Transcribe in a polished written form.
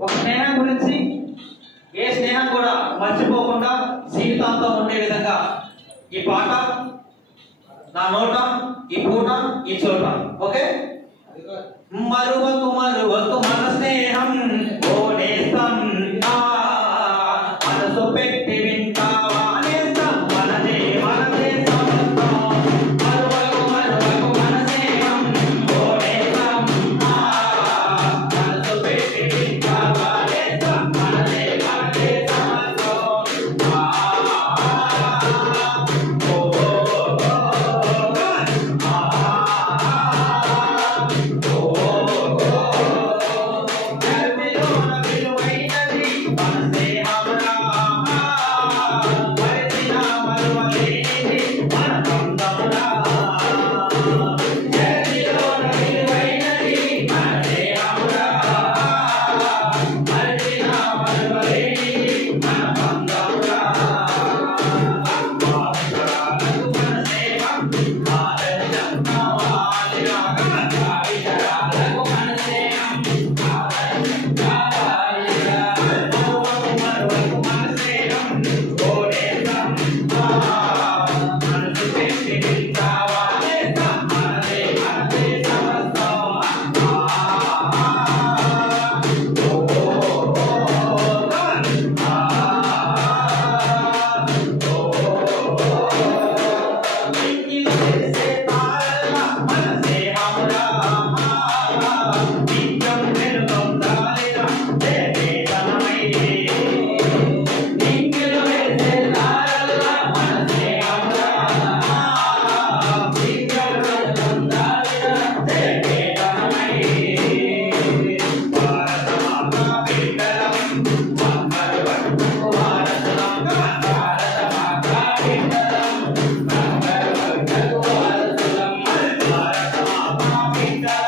ఒక స్నేహం గురించి ఏ స్నేహం కూడా మర్చిపోకుండా జీవితాంతం ఉండే విధంగా ఈ పాట నా నోట ఈ పూట ఈ చోట. ఓకే, మరువకు మరువకు మన స్నేహం ఓనేస్తం మనసు పెట్టి వింటావా నేస్తం మనదే మనదే సమస్తం. మరువకు మరువకు మన స్నేహం ఓనేస్తం మనసు పెట్టి వింటావా నేస్తం మనదే మనదే సమస్తం. Kita